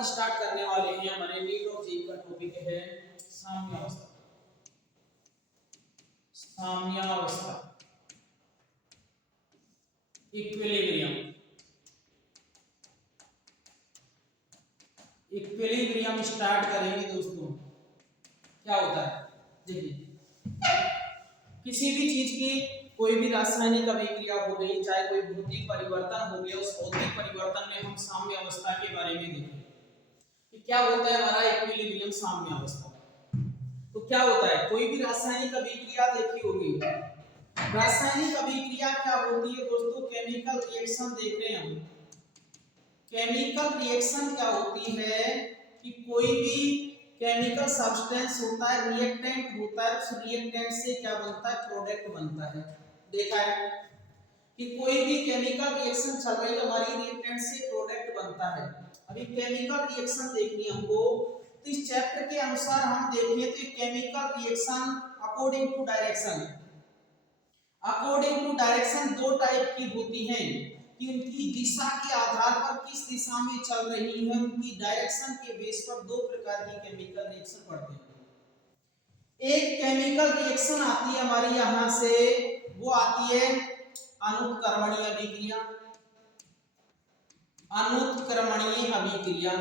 आज स्टार्ट करने वाले हैं हमारे नीट और जेईई का टॉपिक है साम्यावस्था। साम्यावस्था, इक्विलिब्रियम। इक्विलिब्रियम स्टार्ट करेंगे दोस्तों। क्या होता है, देखिए किसी भी चीज की कोई भी रासायनिक अभिक्रिया हो गई, चाहे कोई भौतिक परिवर्तन हो गया, उस भौतिक परिवर्तन में हम साम्य अवस्था के बारे में देखें कि क्या होता है हमारा इक्विलिब्रियम साम्य अवस्था। तो क्या होता है, कोई भी रासायनिक अभिक्रिया देखी होगी। रासायनिक अभिक्रिया क्या होती है दोस्तों, केमिकल रिएक्शन देख रहे हैं हम। केमिकल रिएक्शन क्या होती है कि कोई भी केमिकल सब्सटेंस होता है, रिएक्टेंट होता है, उस रिएक्टेंट से क्या बनता है, प्रोडक्ट बनता है। देखा है कि कोई भी केमिकल रिएक्शन चल रही है हमारी, रिएक्टेंट से प्रोडक्ट बनता है। अभी केमिकल रिएक्शन देखनी है हमको, तो इस चैप्टर के अनुसार हम देखें तो chemical reaction according to direction, दो टाइप की होती हैं कि उनकी दिशा के आधार पर किस दिशा में चल रही है, उनकी डायरेक्शन के बेस पर दो प्रकार की केमिकल रिएक्शन पढ़ते हैं। एक केमिकल रिएक्शन आती है हमारी यहां से, वो आती है अनुत्क्रमणीय अभिक्रिया। अनुत्क्रमणीय अभिक्रिया,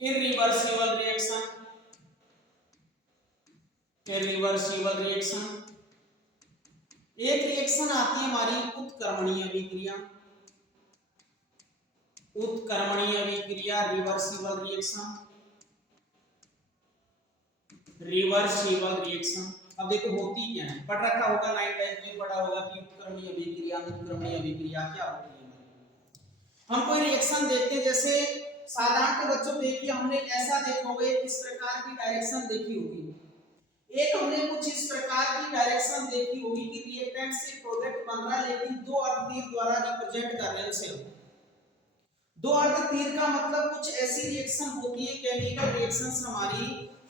इरिवर्सिबल रिएक्शन। Irreversible reaction. एक रिएक्शन आती है हमारी उत्क्रमणीय अभिक्रिया। उत्क्रमणीय अभिक्रिया, रिवर्सिबल रिएक्शन। रिवर्सिबल रिएक्शन अब देखो होती क्या है, पढ़ रखा होगा 9th 10th में पढ़ा होगा कि उत्क्रमणीय अभिक्रिया अनुत्क्रमणीय अभिक्रिया क्या होती है। हम कोई रिएक्शन देखते हैं, जैसे साधारण के बच्चों देखिए, हमने ऐसा देखा होगा, इस प्रकार की डायरेक्शन देखी होगी। एक हमने कुछ इस प्रकार की डायरेक्शन देखी होगी कि रिएक्टेंट से प्रोडक्ट बन रहा है, लेकिन दो अर्ध तीर द्वारा रिप्रेजेंट कर रहे हैं उसे। दो अर्ध तीर का मतलब कुछ ऐसी रिएक्शन होती है, केमिकल रिएक्शंस हमारी,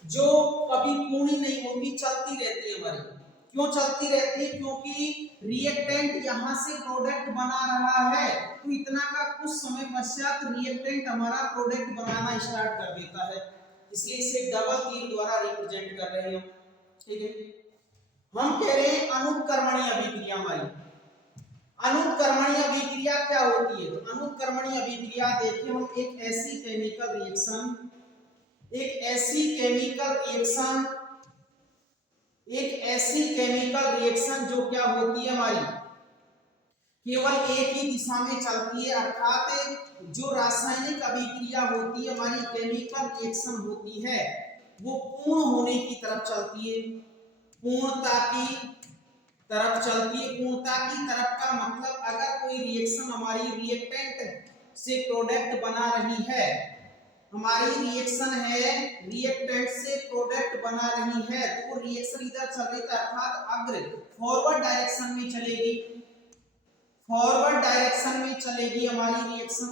जो कभी पूर्ण नहीं होती, चलती रहती है हमारी। क्यों चलती रहती है, क्योंकि रिएक्टेंट यहां से प्रोडक्ट बना रहा है, तो इतना का कुछ समय पश्चात रिएक्टेंट हमारा प्रोडक्ट बनाना स्टार्ट कर देता है, इसलिए इसे डबल तीर द्वारा रिप्रेजेंट कर रहे हैं। ठीक है, हम कह रहे हैं अनुत्क्रमणीय अभिक्रिया हमारी। अनुत्क्रमणीय अभिक्रिया क्या होती है, तो अनुत्क्रमणीय अभिक्रिया देखिए हम एक ऐसी केमिकल रिएक्शन, जो क्या होती है हमारी, केवल एक ही दिशा में चलती है, अर्थात जो रासायनिक अभिक्रिया होती है हमारी, केमिकल रिएक्शन होती है, वो पूर्ण होने की तरफ चलती है, पूर्णता की तरफ चलती है। पूर्णता की तरफ का मतलब, अगर कोई रिएक्शन हमारी रिएक्टेंट से प्रोडक्ट बना रही है, हमारी रिएक्शन है रिएक्टेंट से प्रोडक्ट बना रही है, तो वो रिएक्शन इधर चल रही है, अर्थात अग्र फॉरवर्ड डायरेक्शन में चलेगी, फॉरवर्ड डायरेक्शन में चलेगी हमारी रिएक्शन।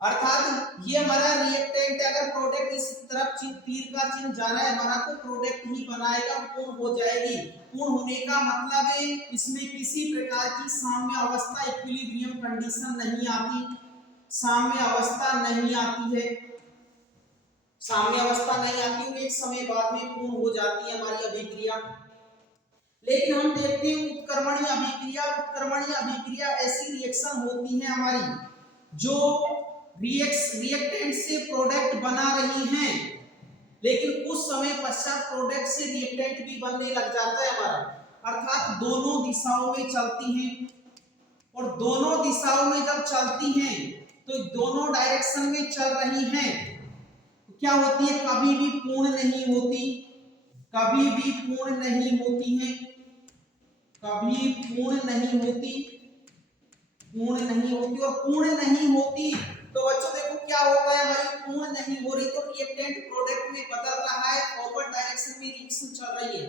अर्थात ये हमारा रिएक्टेंट अगर प्रोडक्ट इस तरफ तीर का चिन्ह जा रहा है, हमारा तो प्रोडक्ट ही बनाएगा, पूर्ण हो जाएगी। पूर्ण होने का मतलब है इसमें किसी प्रकार की साम्य अवस्था, इक्विलिब्रियम कंडीशन नहीं आती, साम्य अवस्था नहीं आती है, साम्य अवस्था नहीं आती, और एक समय बाद में पूर्ण हो जाती है हमारी अभिक्रिया। लेकिन हम देखते हैं उत्क्रमणीय अभिक्रिया। उत्क्रमणीय अभिक्रिया ऐसी रिएक्शन होती है हमारी जो रिएक्टेंट से प्रोडक्ट बना रही हैं, लेकिन कुछ समय पश्चात प्रोडक्ट से रिएक्टेंट भी बनने लग जाता है हमारा, अर्थात दोनों दिशाओं में चलती हैं। और दोनों दिशाओं में जब चलती हैं, तो दोनों डायरेक्शन में चल रही हैं, तो क्या होती है, कभी भी पूर्ण नहीं होती, कभी भी पूर्ण नहीं होती है, कभी पूर्ण नहीं होती, पूर्ण नहीं होती। और पूर्ण नहीं होती तो बच्चों देखो क्या होता है, हमारी पूर्ण नहीं हो रही तो रिएक्टेंट प्रोडक्ट में बदल रहा है, फॉरवर्ड डायरेक्शन में रिएक्शन चल रही है,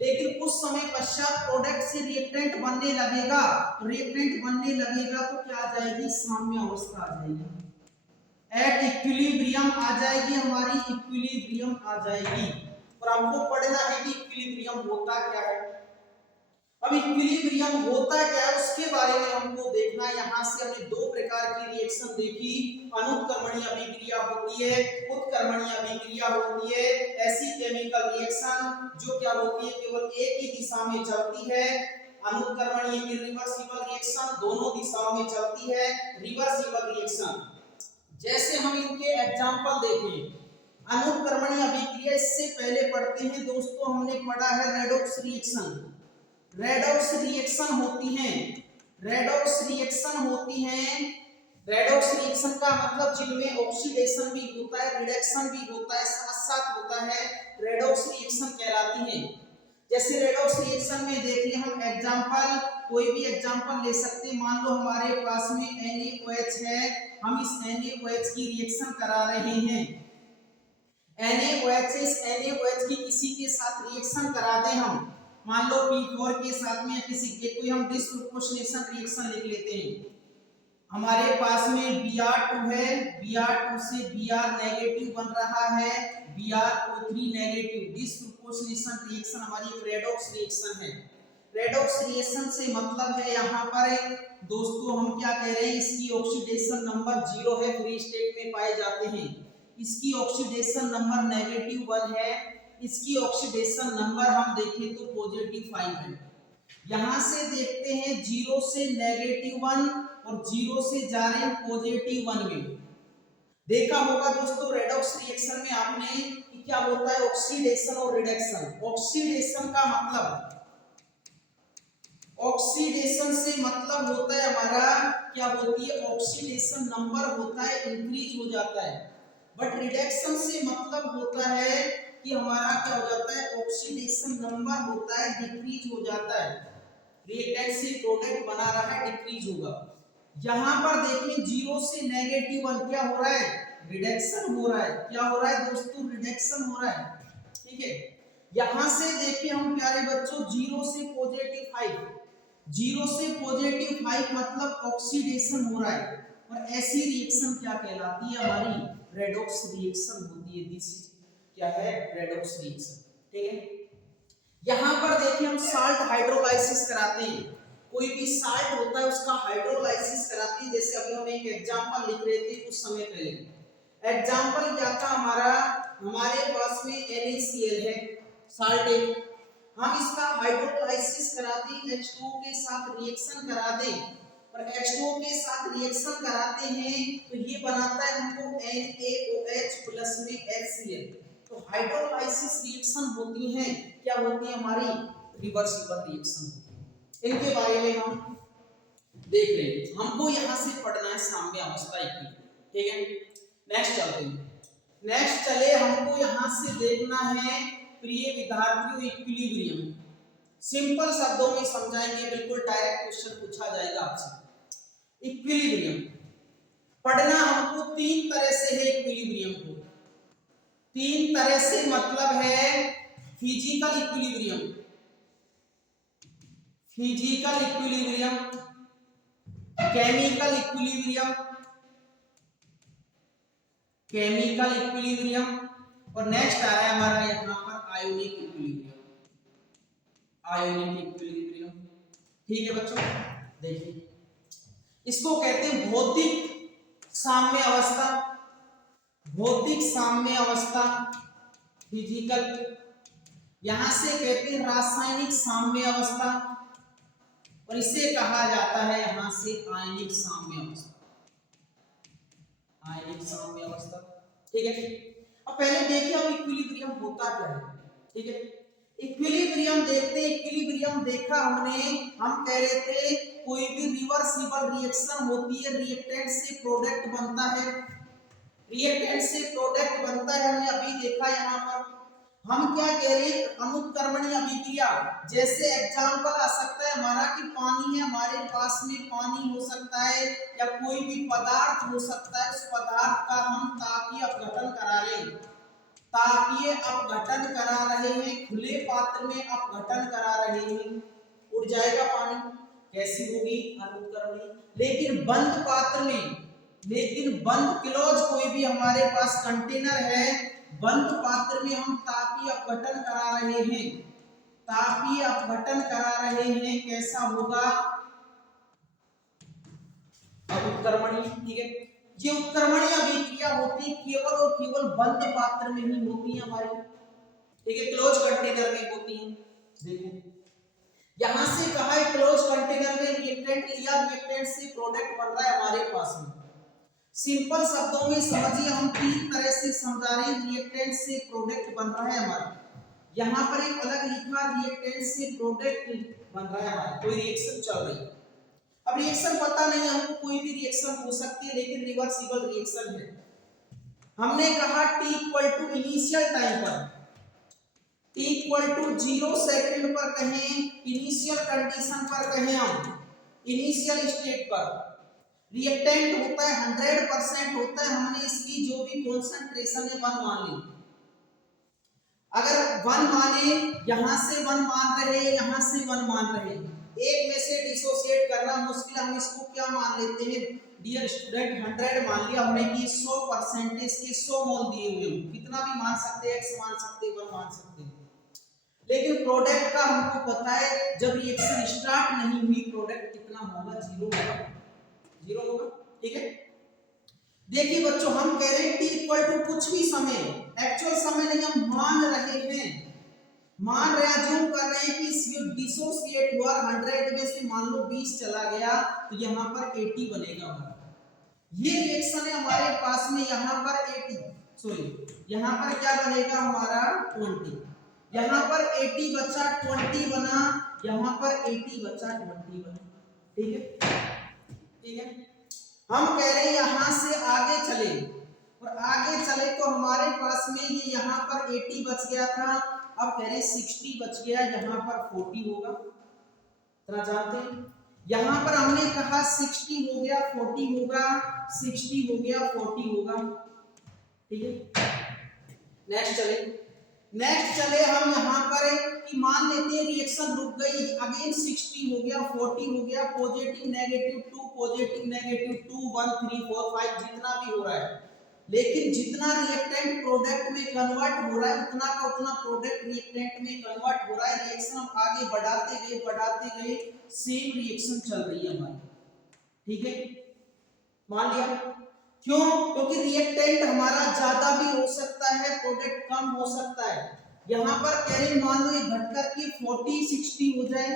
लेकिन कुछ समय पश्चात प्रोडक्ट से रिएक्टेंट बनने लगेगा, रिएक्टेंट बनने लगेगा तो क्या आ जाएगी, साम्य अवस्था आ जाएगी, एट इक्विलिब्रियम आ जाएगी हमारी, इक्विलिब्रियम आ जाएगी। और हमको पढ़ना है कि इक्विलिब्रियम होता क्या है। अब इक्विलिब्रियम होता क्या है उसके बारे में हमको देखना। यहाँ से हमने दो प्रकार की रिएक्शन रिएक्शन देखी, अनुत्क्रमणीय अभिक्रिया होती है, उत्क्रमणीय अभिक्रिया होती है। ऐसी केमिकल रिएक्शन जो क्या होती है, केवल एक ही दिशा में चलती है। अनुत्क्रमणीय इरिवर्सिबल रिएक्शन दोनों दिशाओं में चलती है। रिवर्सिबल रिएक्शन, जैसे हम इनके एग्जांपल देखें, अनुत्क्रमणीय अभिक्रिया इससे पहले पढ़ते हैं दोस्तों, हमने पढ़ा है रेडॉक्स रिएक्शन। रेडॉक्स रिएक्शन होती हैं, रेडॉक्स रिएक्शन होती हैं। रेडॉक्स रिएक्शन का मतलब जिनमें ऑक्सीडेशन भी होता है, रिडक्शन भी होता है, साथ साथ होता है, रेडॉक्स रिएक्शन कहलाती हैं। जैसे रेडॉक्स रिएक्शन में देखिए हम एग्जांपल, कोई भी एग्जांपल ले सकते हैं। मान लो हमारे पास में NaOH है, हम इस NaOH की रिएक्शन करा रहे हैं। NaOH, इस NaOH की किसी के साथ रिएक्शन करा दें हम, मान लो P4 के साथ में किसी के, कोई हम डिसप्रोपोर्शनेशन रिएक्शन लिख लेते हैं। हमारे पास में Br2 है, Br2 से Br नेगेटिव बन रहा है, BrO3 नेगेटिव। डिसप्रोपोर्शनेशन रिएक्शन हमारी एक रेडॉक्स रिएक्शन है। रेडॉक्स रिएक्शन से मतलब है यहाँ पर दोस्तों हम क्या कह रहे हैं, इसकी ऑक्सीडेशन नंबर 0 है, फ्री स्टेट में पाए जाते हैं। इसकी ऑक्सीडेशन नंबर -1 है, इसकी ऑक्सीडेशन नंबर हम देखें तो +5 है। यहां से देखते हैं 0 से -1 और 0 से जा रहे हैं +1 में। देखा होगा दोस्तों रेडॉक्स रिएक्शन में आपने कि क्या होता है, ऑक्सीडेशन और रिडक्शन। ऑक्सीडेशन का मतलब, ऑक्सीडेशन से मतलब होता है हमारा क्या होती है, ऑक्सीडेशन नंबर होता है, इंक्रीज हो जाता है। बट रिडक्शन से मतलब होता है कि हमारा क्या हो जाता है, ऑक्सीडेशन नंबर होता है, डिक्रीज हो जाता है। रिएक्टेंट से प्रोडक्ट बना रहा है, डिक्रीज होगा। यहां पर देखिए 0 से -1 क्या हो रहा है, रिडक्शन हो रहा है। क्या हो रहा है दोस्तों, रिडक्शन हो रहा है, ठीक है। यहां से देखिए हम प्यारे बच्चों 0 से +5, 0 से +5 मतलब ऑक्सीडेशन हो रहा है। और ऐसी रिएक्शन क्या कहलाती है, हमारी रेडॉक्स रिएक्शन होती है। दिस क्या है, रेडॉक्स रिएक्शन, ठीक है। यहां पर देखिए हम साल्ट हाइड्रोलाइसिस कराते हैं, कोई भी साल्ट होता है उसका हाइड्रोलाइसिस कराते हैं। जैसे अभी हम एक एग्जांपल लिख रहे थे कुछ समय पहले। एग्जांपल क्या था हमारा, हमारे पास में NaCl है, साल्ट एक, हम इसका हाइड्रोलाइसिस करा दें, H2O के साथ रिएक्शन करा दें, और H2O के साथ रिएक्शन कराते हैं तो ये बनाता है हमको NaOH प्लस में HCl। तो हाइड्रोलाइसिस रिएक्शन होती हैं, क्या होती है, हमारी रिवर्सिबल रिएक्शन होती है। इनके बारे में हम देख रहे हैं, हमको यहाँ से पढ़ना है साम्य अवस्था इक्विलिब्रियम, ठीक है। नेक्स्ट चलते हैं, नेक्स्ट चले, हमको यहाँ से देखना है प्रिय विद्यार्थियों इक्विलिब्रियम। सिंपल शब्दों में समझाएंगे, बिल्कुल डायरेक्ट क्वेश्चन पूछा जाएगा आपसे। इक्विलिब्रियम पढ़ना हमको 3 तरह से है। इक्विलिब्रियम को 3 तरह से मतलब है, physical equilibrium, physical equilibrium, chemical equilibrium, chemical equilibrium, और नेक्स्ट आ रहा है हमारा यहाँ पर आयोनिक इक्विलिब्रियम, आयोनिक इक्विलिब्रियम, ठीक है बच्चों। देखिए इसको कहते हैं भौतिक साम्य अवस्था, भौतिक साम्य अवस्था फिजिकल। यहां से कहते हैं रासायनिक साम्य अवस्था, और इसे कहा जाता है यहां से आयनिक साम्य अवस्था, आयनिक साम्य अवस्था, ठीक है। अब पहले देखिए अब इक्विलिब्रियम होता क्या है, ठीक है। इक्विलिब्रियम देखते हैं, इक्विलिब्रियम देखा हमने, हम कह रहे थे कोई भी रिवर्सिबल रिएक्शन होती है, रिएक्टेंट से प्रोडक्ट बनता है, रिएक्टेंट से प्रोडक्ट बनता है, हमने अभी देखा। यहाँ पर हम क्या कह रहे हैं, अनुत्क्रमणीय अभिक्रिया। जैसे एग्जांपल आ सकता है हमारा कि पानी है, हमारे पास में पानी हो सकता है, या कोई भी पदार्थ हो सकता है, उस पदार्थ का हम तापीय अपघटन करा लें, तापीय अपघटन करा रहे हैं, खुले पात्र में अपघटन करा रहे हैं, उड़ जाएगा पानी, कैसी होगी, अनुत्क्रमणीय। लेकिन बंद पात्र में, लेकिन बंद क्लोज कोई भी हमारे पास कंटेनर है, बंद पात्र में हम तापीय अपघटन करा रहे हैं, तापीय अपघटन करा रहे हैं, कैसा होगा, अनुत्क्रमणीय। ठीक है। ये उत्क्रमणीय अभिक्रिया होती है केवल और केवल बंद पात्र में ही होती है हमारी, ठीक है, क्लोज कंटेनर में होती है। देखो यहां से कहा है क्लोज कंटेनर में रिएक्टेंट लिया, रिएक्टेंट से प्रोडक्ट बन रहा है हमारे पास में। सिंपल शब्दों में समझिए, हम तीन तरह से समझा रहे हैं, रिएक्टेंट से प्रोडक्ट बन रहा है हमारा। यहाँ पर एक अलग लिखा रिएक्टेंट से प्रोडक्ट बन रहा है हमारा, कोई रिएक्शन चल रही है। अब रिएक्शन पता नहीं हमको, कोई भी रिएक्शन हो सकती है लेकिन रिवर्सिबल रिएक्शन है। हमने कहा t equal to initial time पर, t इक्वल टू 0 सेकंड पर कहें, इनिशियल कंडीशन पर कहें, हम इनिशियल स्टेट पर रिएक्टेंट होता है 100% होता है। हमने इसकी जो भी कॉन्सेंट्रेशन है 1 मान ली। अगर 1 माने, यहां से 1 मान रहे, यहां से 1 मान रहे, एक में से डिसोसिएट करना मुश्किल, हम इसको क्या मान लेते हैं डियर स्टूडेंट, 100 मान लिया हमने कि 100% के 100 मोल दिए हुए हैं। कितना भी मान सकते हैं, x मान सकते हैं, 1 मान सकते हैं, लेकिन प्रोडक्ट का हमको पता है जब रिएक्शन स्टार्ट नहीं हुई प्रोडक्ट कितना होगा, 0 होगा, 0 होगा, ठीक है। देखिए बच्चों, हम कह रहे हैं t इक्वल टू कुछ भी समय, एक्चुअल समय नहीं, हम मान रहे हैं, मान रहे हैं, कर रहे हैं कि डिसोसिएट हुआ 100 में से मान लो 20 चला गया तो यहाँ पर 80 बनेगा हमारा। ये रिएक्शन है हमारे पास में, यहाँ पर 80, सॉरी यहाँ पर क्या बनेगा हमारा 20, यहाँ पर 80 बचा 20 बना, यहाँ पर 80 बचा 20 बना, ठीक है, ठीक है। हम कह रहे हैं यहां से आगे चले, और आगे चले तो हमारे पास में ये यहाँ पर 80 बच गया था, अब कह रहे 60 बच गया, यहाँ पर 40 होगा, तरह जानते हैं। यहाँ पर हमने कहा 60 हो गया 40 होगा, 60 हो गया 40 होगा, ठीक है। नेक्स्ट चले हम यहाँ पर कि मान लेते हैं रिएक्शन रुक गई, अगेन 60 हो गया 40 हो गया, पॉजिटिव नेगेटिव 2 पॉजिटिव नेगेटिव 2 1 3 4 5 जितना भी हो रहा है, लेकिन जितना रिएक्टेंट प्रोडक्ट में कन्वर्ट हो रहा है उतना का उतना प्रोडक्ट रिएक्टेंट में कन्वर्ट हो रहा है। रिएक्शन हम आगे बढ़ाते गए सेम रिएक्शन चल रही है हमारी, ठीक है, मान लिया। क्यों? क्योंकि रिएक्टेंट हमारा ज्यादा भी हो सकता है, प्रोडक्ट कम हो सकता है। यहाँ पर कैरी मान लो ये घटकर के 40-60 हो जाए,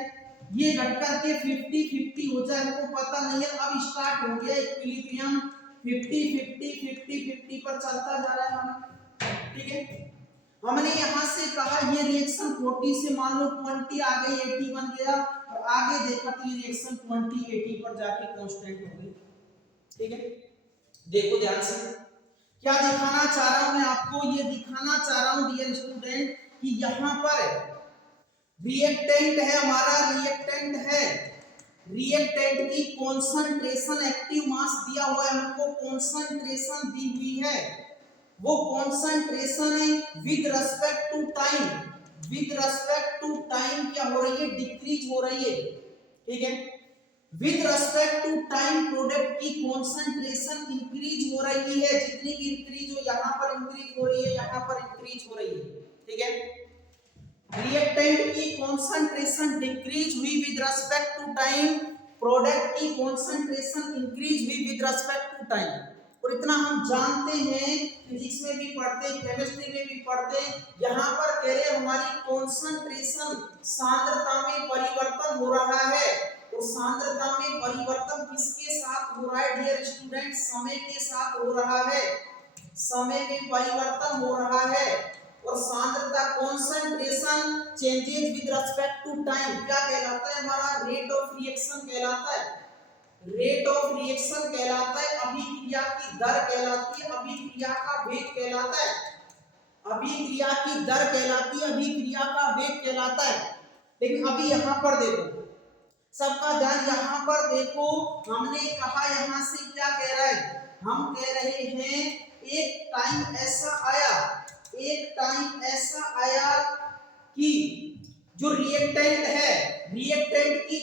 ये घटकर के 50-50 हो जाए, हमको पता नहीं है। अब स्टार्ट हो गया इक्विलिब्रियम 50-50 पर चलता जा रहा है हमारा, ठीक है। हमने यहाँ से कहा ये रिएक्शन 40 से मान लो 20 आ गई, 80 बन गया, और आगे देखा तो ये रिएक्शन 20-80 पर जाके कांस्टेंट हो गई, ठीक है। देखो ध्यान से, क्या दिखाना चाह रहा हूं मैं आपको, ये दिखाना चाह रहा हूं डियर स्टूडेंट कि यहां पर रिएक्टेंट है हमारा, रिएक्टेंट की कॉन्सेंट्रेशन, एक्टिव मास दिया हुआ है हमको, कॉन्सेंट्रेशन दी हुई है, वो कॉन्सेंट्रेशन है विद रेस्पेक्ट टू टाइम क्या हो रही है, डिक्रीज हो रही है, ठीक है। With respect to time product की कॉन्सेंट्रेशन इंक्रीज हो रही है, जितनी भी इंक्रीज हो, यहाँ पर इंक्रीज हो रही है, यहाँ पर इंक्रीज हो रही है, ठीक है। रिएक्टेंट की कॉन्सेंट्रेशन डिक्रीज हुई with respect to time, product की कॉन्सेंट्रेशन इंक्रीज हुई विद रेस्पेक्ट टू टाइम। और इतना हम जानते हैं, फिजिक्स में भी पढ़ते, केमिस्ट्री में भी पढ़ते, यहाँ पर कह रहे हमारी कॉन्सेंट्रेशन सांद्रता में परिवर्तन हो रहा है, और सांद्रता में परिवर्तन किसके साथ हो रहा है डियर स्टूडेंट, समय के साथ हो रहा है, समय में परिवर्तन हो रहा है। और सांद्रता concentration changes with respect to time क्या कहलाता है हमारा, रेट ऑफ रिएक्शन कहलाता है, रेट ऑफ रिएक्शन कहलाता है, अभिक्रिया की दर कहलाती है, अभिक्रिया का वेग कहलाता है, अभिक्रिया की दर कहलाती है, अभिक्रिया का वेग कहलाता है। लेकिन अभी यहाँ पर देखो, सबका ध्यान यहाँ पर देखो, हमने कहा यहाँ से क्या कह रहा है, हम कह रहे हैं एक टाइम ऐसा आया कि जो रिएक्टेंट है, रिएक्टेंट की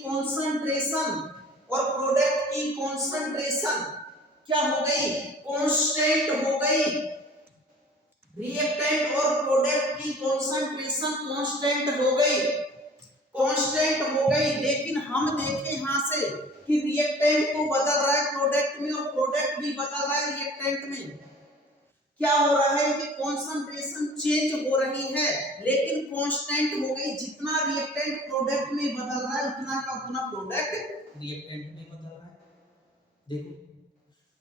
कॉन्सेंट्रेशन और प्रोडक्ट की कॉन्सेंट्रेशन क्या हो गई, कांस्टेंट हो गई। रिएक्टेंट और प्रोडक्ट की कॉन्सेंट्रेशन कांस्टेंट हो गई। कांस्टेंट हो गई, लेकिन हम देखें यहां से कि रिएक्टेंट तो बदल रहा है प्रोडक्ट में और प्रोडक्ट भी बदल रहा है रिएक्टेंट में। क्या हो रहा है कि कॉन्सेंट्रेशन चेंज हो रही है लेकिन कांस्टेंट हो गई। जितना रिएक्टेंट प्रोडक्ट में बदल रहा है उतना का उतना प्रोडक्ट रिएक्टेंट में बदल रहा है। देखो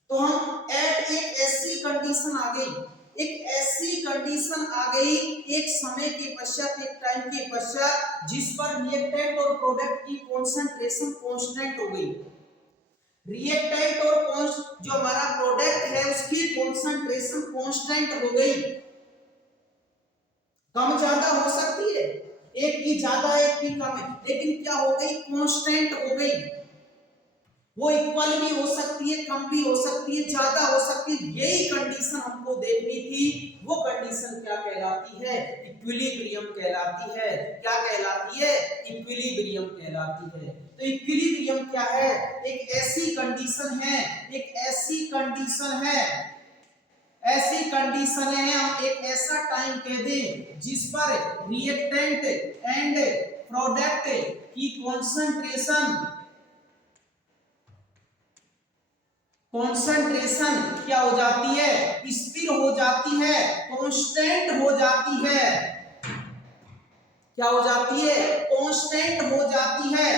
तो हम एट एक ऐसी कंडीशन आ गई, एक ऐसी कंडीशन आ गई एक समय के पश्चात, एक टाइम के पश्चात, जिस पर रिएक्टेंट और प्रोडक्ट की कॉन्सेंट्रेशन कांस्टेंट हो गई। रिएक्टेंट और जो हमारा प्रोडक्ट है उसकी कॉन्सेंट्रेशन कांस्टेंट हो गई। कम ज्यादा हो सकती है, एक की ज्यादा एक की कम है, लेकिन क्या हो गई कांस्टेंट हो गई। वो इक्वल भी हो सकती है, कम भी हो सकती है, ज्यादा हो सकती है। यही कंडीशन हमको देखनी थी। वो कंडीशन क्या कहलाती है? इक्विलिब्रियम कहलाती है। क्या कहलाती है? इक्विलिब्रियम कहलाती है। तो इक्विलिब्रियम क्या है? एक ऐसी कंडीशन है, एक ऐसी कंडीशन है, ऐसी कंडीशन है, हम एक ऐसा टाइम कह दें जिस पर रिएक्टेंट एंड प्रोडक्ट की कॉन्सेंट्रेशन क्या हो जाती है? स्थिर हो जाती है, कांस्टेंट हो जाती है। क्या हो जाती है? कांस्टेंट हो जाती है।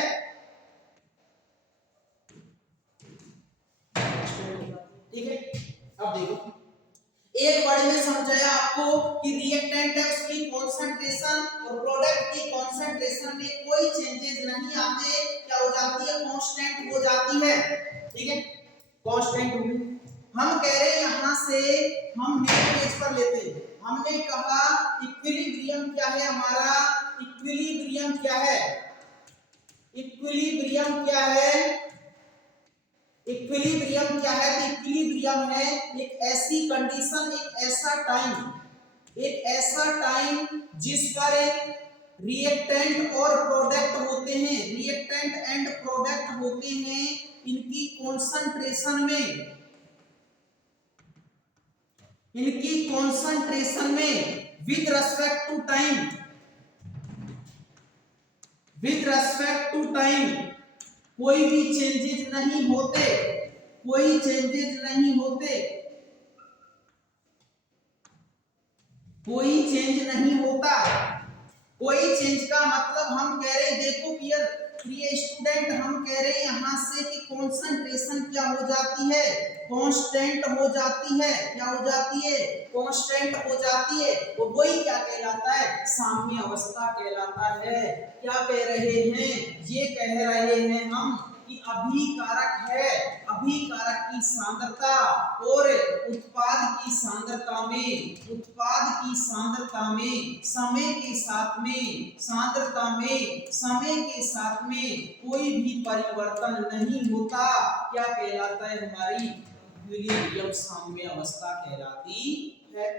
ठीक है, अब देखो एक वर्ड में समझाया आपको कि रिएक्टेंट है उसकी कॉन्सेंट्रेशन और प्रोडक्ट की कॉन्सेंट्रेशन में कोई चेंजेस नहीं आते। क्या हो जाती है? कांस्टेंट हो जाती है। ठीक है, कांस्टेंट हो गई। हम कह रहे हैं यहां से हम नेक्स्ट पेज पर लेते हैं। हमने कहा इक्विलिब्रियम क्या है हमारा? इक्विलिब्रियम क्या है? इक्विलिब्रियम क्या है? इक्विलिब्रियम क्या है? तो इक्विलिब्रियम है एक ऐसी कंडीशन, एक ऐसा टाइम जिस पर रिएक्टेंट और प्रोडक्ट होते हैं, रिएक्टेंट एंड प्रोडक्ट होते हैं, इनकी कॉन्सेंट्रेशन में विद रेस्पेक्ट टू टाइम कोई भी चेंजेस नहीं होते, कोई चेंजेस नहीं होते, कोई चेंज नहीं होता। कोई चेंज का मतलब हम कह रहे हैं, देखो प्रिय स्टूडेंट, हम कह रहे हैं यहां से कि कॉन्सेंट्रेशन क्या हो जाती है? कांस्टेंट हो जाती है। क्या हो जाती है? कांस्टेंट हो जाती है। तो वही क्या कहलाता है? साम्य अवस्था कहलाता है। क्या कह रहे हैं? ये कह रहे हैं हम कि अभिकारक है, अभिकारक की सांद्रता और उत्पाद की सांद्रता में समय के साथ में, सांद्रता में समय के साथ में कोई भी परिवर्तन नहीं होता। क्या कहलाता है? हमारी इक्विलिब्रियम साम्य अवस्था कहलाती है।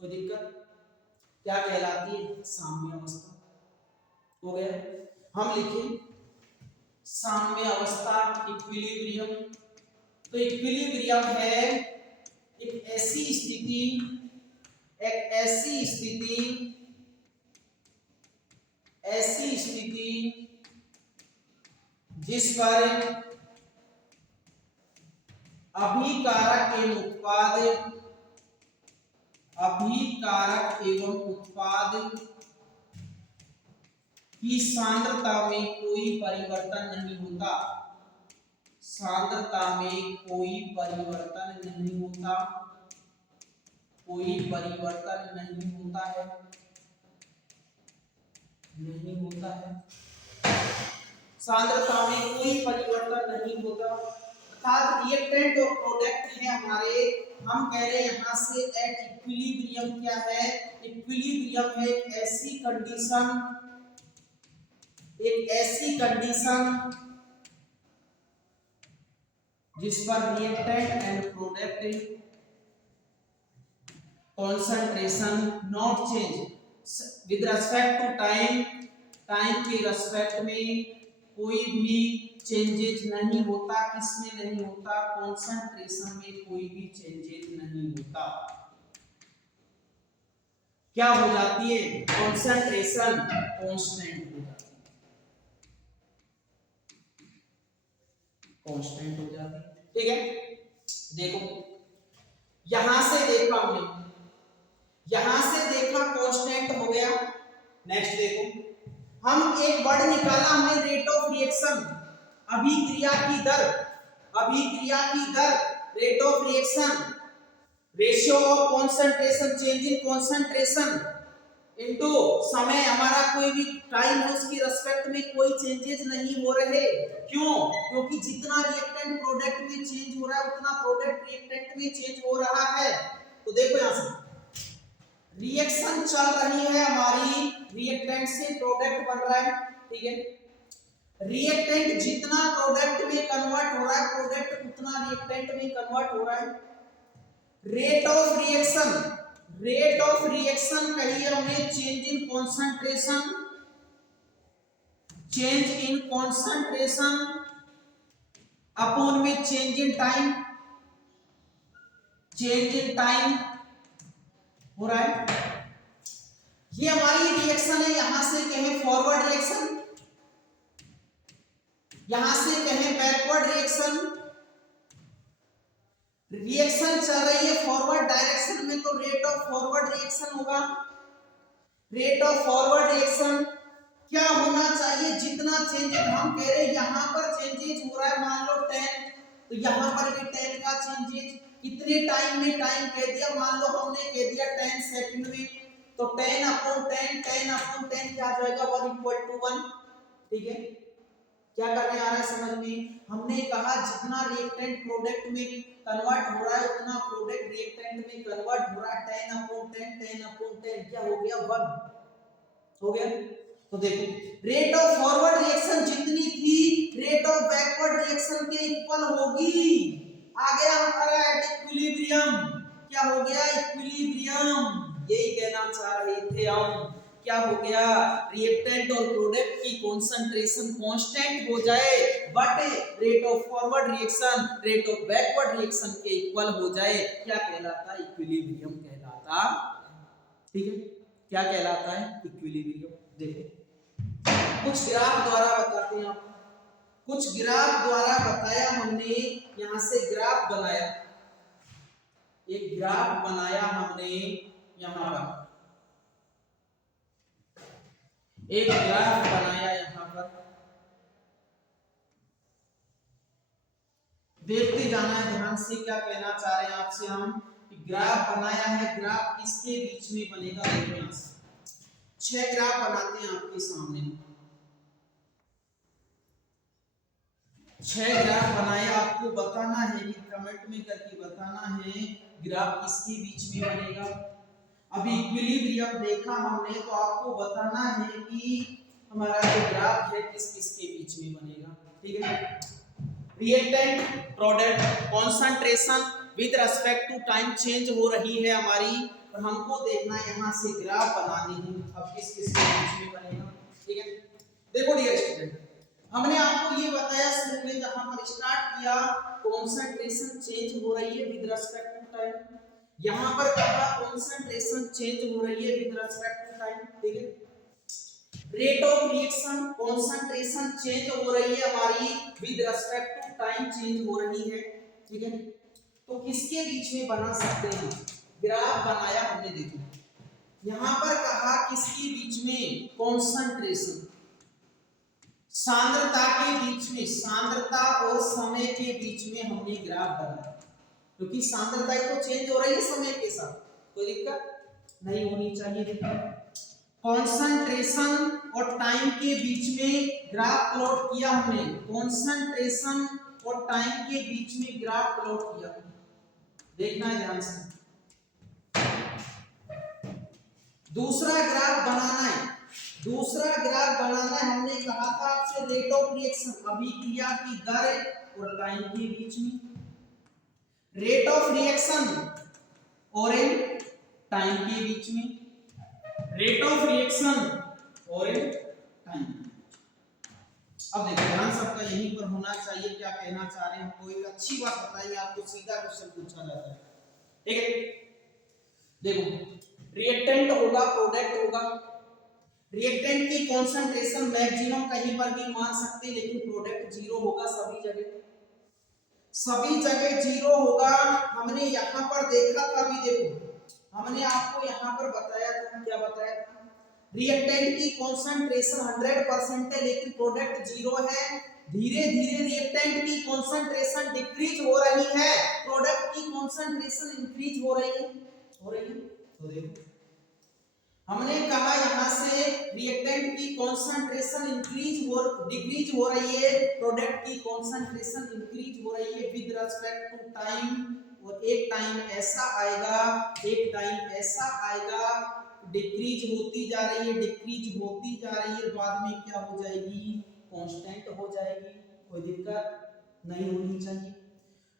कोई दिक्कत? क्या कहलाती है? साम्य अवस्था। हो गया। हम लिखें साम्य अवस्था, इक्विलिब्रियम। तो इक्विलिब्रियम है एक ऐसी स्थिति जिस पर अभिकारक एवं उत्पाद की सांद्रता में कोई परिवर्तन नहीं होता। सांद्रता में कोई परिवर्तन नहीं होता, कोई परिवर्तन नहीं होता है, नहीं होता है। सांद्रता में कोई परिवर्तन नहीं होता। अर्थात रिएक्टेंट और प्रोडक्ट है हमारे। हम कह रहे हैं यहां से एट इक्विलिब्रियम क्या है? इक्विलिब्रियम है एक ऐसी कंडीशन जिस पर reactant and product concentration not change with respect to time, time के रेस्पेक्ट में कोई भी चेंजेस नहीं होता। किसमें नहीं होता? कॉन्सेंट्रेशन में कोई भी चेंजेस नहीं होता। क्या हो जाती है? कॉन्सेंट्रेशन कांस्टेंट हो जाती है। कांस्टेंट हो जाती है। ठीक है, देखो यहां से देखा हमने, यहां से देखा कांस्टेंट हो गया। नेक्स्ट देखो, हम एक वर्ड निकाला हमने रेट ऑफ रिएक्शन, अभिक्रिया की दर, अभिक्रिया की दर, rate of reaction, ratio of concentration, change in concentration into समय, हमारा कोई भी टाइम है उसकी रिस्पेक्ट में कोई चेंजेस नहीं हो रहे। क्यों? क्योंकि जितना रिएक्टेंट प्रोडक्ट में चेंज हो रहा है उतना प्रोडक्ट रिएक्टेंट में चेंज हो रहा है। तो देखो यहां से रिएक्शन चल रही है हमारी, रिएक्टेंट से प्रोडक्ट बन रहा है। ठीक है, रिएक्टेंट जितना प्रोडक्ट में कन्वर्ट हो रहा है, प्रोडक्ट उतना रिएक्टेंट में कन्वर्ट हो रहा है। Rate of reaction, rate of reaction कहिए हमने change in concentration, change in concentration upon में change in time, change in time हो रहा है। ये हमारी रिएक्शन है, यहां से कहें फॉरवर्ड रिएक्शन, यहां से कहें बैकवर्ड रिएक्शन। रिएक्शन चल रही है फॉरवर्ड डायरेक्शन में तो रेट ऑफ फॉरवर्ड रिएक्शन होगा। रेट ऑफ फॉरवर्ड रिएक्शन क्या होना चाहिए, जितना चेंजेस हम कह रहे हैं यहां पर चेंजेस हो रहा है मान लो 10, तो यहां पर भी 10 का चेंजेस कितने टाइम में, टाइम कह दिया मान लो हमने कह दिया 10 सेकंड में, तो 10 अपॉन 10, 10 अपॉन 10 क्या आ जाएगा 1 इक्वल टू 1। ठीक है, क्या करने आ रहा है समझ में, हमने कहा जितना रिएक्टेंट प्रोडक्ट में कन्वर्ट हो रहा है उतना प्रोडक्ट रिएक्टेंट में कन्वर्ट हो रहा है। 10 अपॉन 10, 10 अपॉन 10 क्या हो गया 1 हो गया। तो देखो रेट ऑफ फॉरवर्ड रिएक्शन जितनी थी रेट ऑफ बैकवर्ड रिएक्शन के इक्वल होगी। आ गया हमारा एट इक्विलिब्रियम, क्या हो गया इक्विलिब्रियम, यही कहना चाह रहे थे हम। क्या हो गया, रिएक्टेंट और प्रोडक्ट की कंसंट्रेशन कांस्टेंट हो जाए but rate of forward reaction rate of backward reaction के इक्वल हो जाए, क्या कहलाता है इक्विलिब्रियम कहलाता। ठीक है, क्या कहलाता है इक्विलिब्रियम। देखो कुछ ग्राफ द्वारा बताते हैं आपको, कुछ ग्राफ द्वारा बताया हमने, यहां से ग्राफ बनाया, एक ग्राफ बनाया हमने, यहां पर एक ग्राफ बनाया, यहां पर देखते जाना है ध्यान से, क्या कहना चाह रहे हैं आपसे हम, ग्राफ बनाया है, ग्राफ किसके बीच में बनेगा। देखो यहां से 6 ग्राफ बनाते हैं आपके सामने, 6 ग्राफ बनाए, आपको बताना है कि कमेंट में करके बताना है ग्राफ किसके बीच में बनेगा। अभी इक्विलिब्रियम देखा हमने तो आपको बताना है कि हमारा जो ग्राफ है किस किस के बीच में बनेगा। ठीक है, reactant product concentration with respect to time change हो रही है हमारी, और हमको देखना यहां से ग्राफ बनानी है, अब किस किस के बीच में बनेगा। ठीक है, देखो डियर स्टूडेंट, हमने आपको ये बताया शुरू में जहां पर स्टार्ट किया कंसंट्रेशन चेंज हो रही है विद रिस्पेक्ट टू टाइम, यहां पर कहा कंसंट्रेशन चेंज हो रही है विद रिस्पेक्ट टू टाइम। ठीक है, rate of reaction concentration change हो रही है हमारी with respect to time change हो रही है। ठीक है, तो किसके बीच में बना सकते हैं, ग्राफ बनाया हमने, देखो यहां पर कहा किसके बीच में, कंसंट्रेशन सांद्रता के बीच में, सांद्रता और समय के बीच में हमने ग्राफ बनाया, क्योंकि सांद्रता ही तो चेंज हो रही है समय के साथ, कोई दिक्कत नहीं होनी चाहिए। कंसंट्रेशन और टाइम के बीच में ग्राफ प्लॉट किया हमने, कंसंट्रेशन और टाइम के बीच में ग्राफ प्लॉट किया, देखना है ध्यान से। दूसरा ग्राफ बनाना है, दूसरा ग्राफ बनाना है, हमने कहा था आपसे रेट ऑफ रिएक्शन अभिक्रिया की दर और टाइम के बीच में, रेट ऑफ रिएक्शन और टाइम के बीच में, रेट ऑफ रिएक्शन और टाइम। अब देखो ध्यान सबका यहीं पर होना चाहिए, क्या कहना चाह रहे हैं, कोई अच्छी बात बताइए, आपको सीधा क्वेश्चन पूछा जाता है। ठीक है, देखो रिएक्टेंट होगा प्रोडक्ट होगा, रिएक्टेंट की कंसंट्रेशन मैक्सिमम कहीं पर भी मान सकते, लेकिन प्रोडक्ट 0 होगा सभी जगह। सभी जगह जीरो होगा। हमने यहाँ पर देखा था, अभी देखो हमने आपको यहाँ पर बताया था, क्या बताया था, रिएक्टेंट की कॉन्सेंट्रेशन 100% है लेकिन प्रोडक्ट जीरो है। धीरे धीरे रिएक्टेंट की कॉन्सेंट्रेशन डिक्रीज हो रही है, प्रोडक्ट की कॉन्सेंट्रेशन इंक्रीज हो रही है। तो देखो हमने कहा यहाँ से रिएक्टेंट की कॉन्सेंट्रेशन डिक्रीज हो रही है, प्रोडक्ट की कॉन्सेंट्रेशन इंक्रीज हो रही है विद रिस्पेक्ट टू टाइम। और एक टाइम ऐसा आएगा डिक्रीज होती जा रही है, बाद में क्या हो जाएगी, कांस्टेंट हो जाएगी। कोई दिक्कत नहीं होनी चाहिए।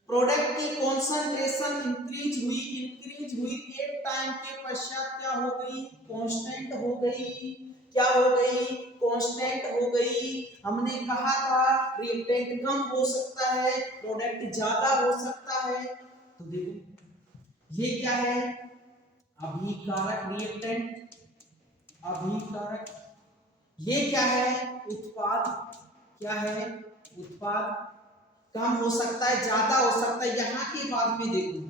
प्रोडक्ट की कॉन्सेंट्रेशन इंक्रीज हुई, एक टाइम के पश्चात क्या हो गई, कांस्टेंट हो गई। क्या हो गई, कांस्टेंट हो गई। हमने कहा था रिएक्टेंट कम हो सकता है, प्रोडक्ट ज्यादा हो सकता है। तो देखो ये क्या है, अभिकारक रिएक्टेंट, अभिकारक। ये क्या है, उत्पाद। क्या है, उत्पाद। कम हो सकता है, ज्यादा हो सकता है। यहाँ के बाद में देखो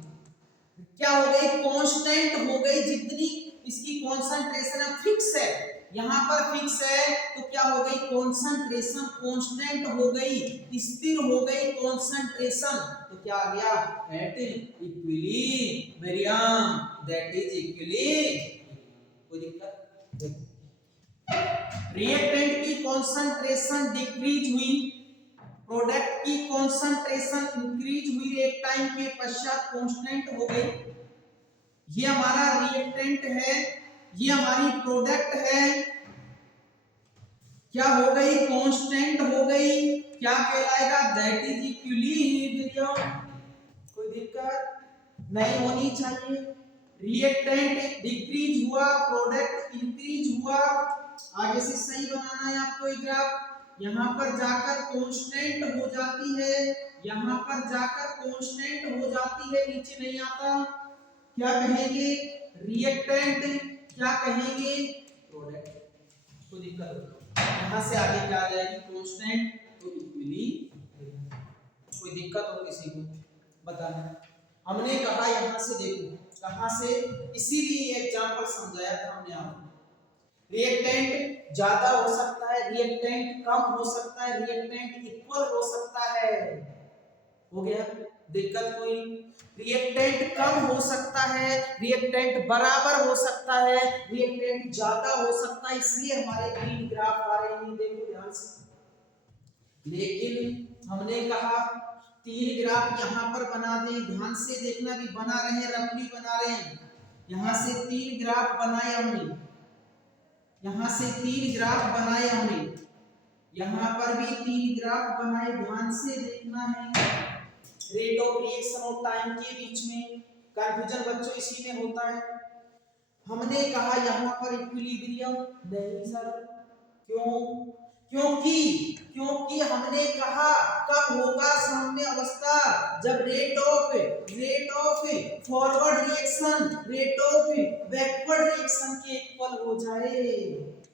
क्या हो गई, कांस्टेंट हो गई। जितनी इसकी कॉन्सेंट्रेशन है फिक्स है, यहाँ पर फिक्स है, तो क्या हो गई, कॉन्सेंट्रेशन कांस्टेंट हो गई, स्थिर हो गई कॉन्सेंट्रेशन। तो क्या आ गया, that is equilibrium, that is equilibrium. कोई दिक्कत देखो, रिएक्टेंट की कॉन्सेंट्रेशन डिक्रीज हुई, प्रोडक्ट की कॉन्सेंट्रेशन इंक्रीज हुई, एक टाइम के पश्चात कांस्टेंट हो गई। ये हमारा रिएक्टेंट है, ये हमारी प्रोडक्ट है, क्या हो गई, कांस्टेंट हो गई। क्या कहलाएगा, दैट इज इक्विलिब्रियम। कोई दिक्कत नहीं होनी चाहिए। रिएक्टेंट डिक्रीज हुआ, प्रोडक्ट इंक्रीज हुआ। आगे से सही बनाना है आपको ये ग्राफ। यहाँ पर जाकर कांस्टेंट हो जाती है, यहाँ पर जाकर कांस्टेंट हो जाती है, नीचे नहीं आता। क्या कहेंगे, रिएक्टेंट, क्या कहेंगे, प्रोडक्ट। कोई दिक्कत नहीं, यहाँ से आगे क्या आ जाएगी, कांस्टेंट तो इक्विलिब्रियम। कोई दिक्कत हो किसी को बताना। हमने कहा यहाँ से देखो, कहाँ से, इसीलिए एग्जांपल समझाया था हमने आपको। रिएक्टेंट ज्यादा हो सकता है, रिएक्टेंट कम हो सकता है, रिएक्टेंट इक्वल हो सकता है। हो गया, दिक्कत कोई, रिएक्टेंट कम हो सकता है, रिएक्टेंट बराबर हो सकता है, रिएक्टेंट ज्यादा हो सकता है। इसलिए हमारे तीन ग्राफ आ रहे हैं, देखो ध्यान से। लेकिन हमने कहा तीन ग्राफ यहाँ पर बना दें, ध्यान से देखना, भी बना रहे हैं, रफली बना रहे हैं। यहाँ से तीन ग्राफ बनाए हमने, यहाँ से तीन ग्राफ बनाए हमने, यहाँ पर भी तीन ग्राफ बनाए, ध्यान से देखना है। रेट ऑफ रिएक्शन और टाइम के बीच में कंफ्यूजन बच्चों इसी में होता है। हमने कहा यहाँ पर इक्विलिब्रियम नहीं सर, क्यों, क्योंकि हमने कहा कब होगा साम्य अवस्था, जब rate of forward reaction rate of backward reaction के इक्वल हो जाए।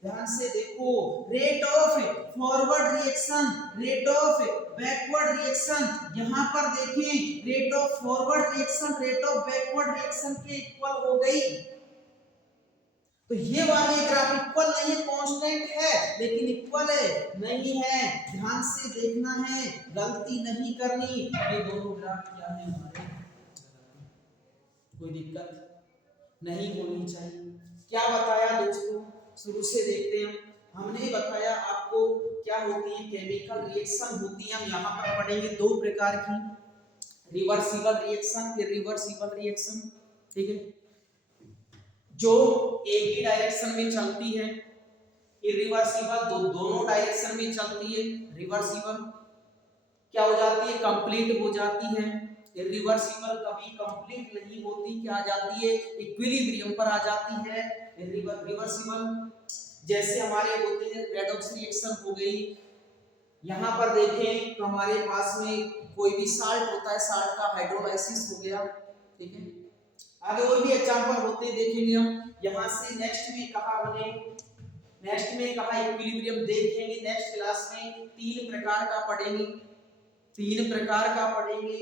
ध्यान से देखो, rate of forward reaction, rate of backward reaction, यहाँ पर देखें rate of forward reaction rate of backward reaction के इक्वल हो गई। तो ये वाले ग्राफ इक्वल नहीं है, कांस्टेंट है लेकिन इक्वल है नहीं है, ध्यान से देखना है, गलती नहीं करनी। ये दोनों ग्राफ क्या है हमारे, कोई दिक्कत नहीं होनी चाहिए। क्या बताया दोस्तों, शुरू से देखते हैं। हमने बताया आपको क्या होती है, केमिकल रिएक्शन होती है, हम यहाँ पर पढ़ेंगे दो प्रकार की, रिवर्सिबल रिएक्शन, इरिवर्सिबल रिएक्शन। ठीक है, जो एक ही डायरेक्शन में चलती है, इरिवर्सिबल दोनों डायरेक्शन में चलती है। रिवर्सिबल क्या हो जाती है, कंप्लीट हो जाती है। इरिवर्सिबल कभी कंप्लीट नहीं होती, क्या आ जाती है, इक्विलिब्रियम पर आ जाती है। रिवर्सिबल जैसे हमारे होते हैं रेडॉक्स रिएक्शन हो गई, यहाँ पर देखें तो हमारे पास में कोई भी साल्ट होता है, साल्ट का हाइड्रोलाइसिस हो गया। ठीक है, आगे और भी एग्जांपल होते हैं, देखेंगे हम। यहाँ से नेक्स्ट में कहा हमने, नेक्स्ट में कहा इक्विलिब्रियम देखेंगे नेक्स्ट क्लास में, तीन प्रकार का पढ़ेंगे। तीन प्रकार का पढ़ेंगे।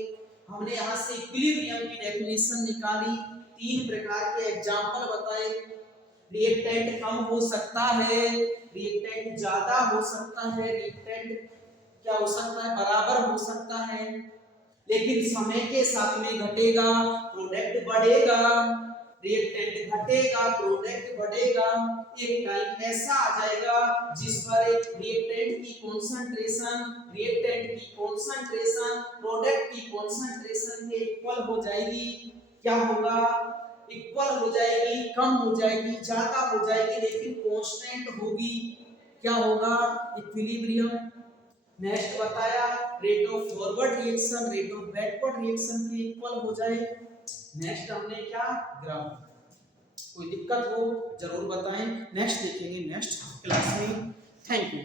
हमने यहाँ से इक्विलिब्रियम की डेफिनेशन निकाली, तीन प्रकार के एग्जाम्पल बताए। रिएक्टेंट कम हो सकता है, रिएक्टेंट ज्यादा हो सकता है, रिएक्टेंट क्या हो सकता है, बराबर हो सकता है, लेकिन समय के साथ में घटेगा, प्रोडक्ट बढ़ेगा। रिएक्टेंट घटेगा, प्रोडक्ट बढ़ेगा। एक टाइम ऐसा आ जाएगा जिस पर रिएक्टेंट की कॉन्सेंट्रेशन प्रोडक्ट की कॉन्सेंट्रेशन के इक्वल हो जाएगी। क्या होगा, इक्वल हो जाएगी, कम हो जाएगी, ज्यादा हो जाएगी, लेकिन कांस्टेंट होगी। क्या होगा, इक्विलिब्रियम। नेक्स्ट बताया rate of forward reaction rate of backward reaction के इक्वल हो जाए। नेक्स्ट हमने क्या, ग्राफ। कोई दिक्कत हो जरूर बताएं, नेक्स्ट देखेंगे नेक्स्ट क्लास में। Thank you.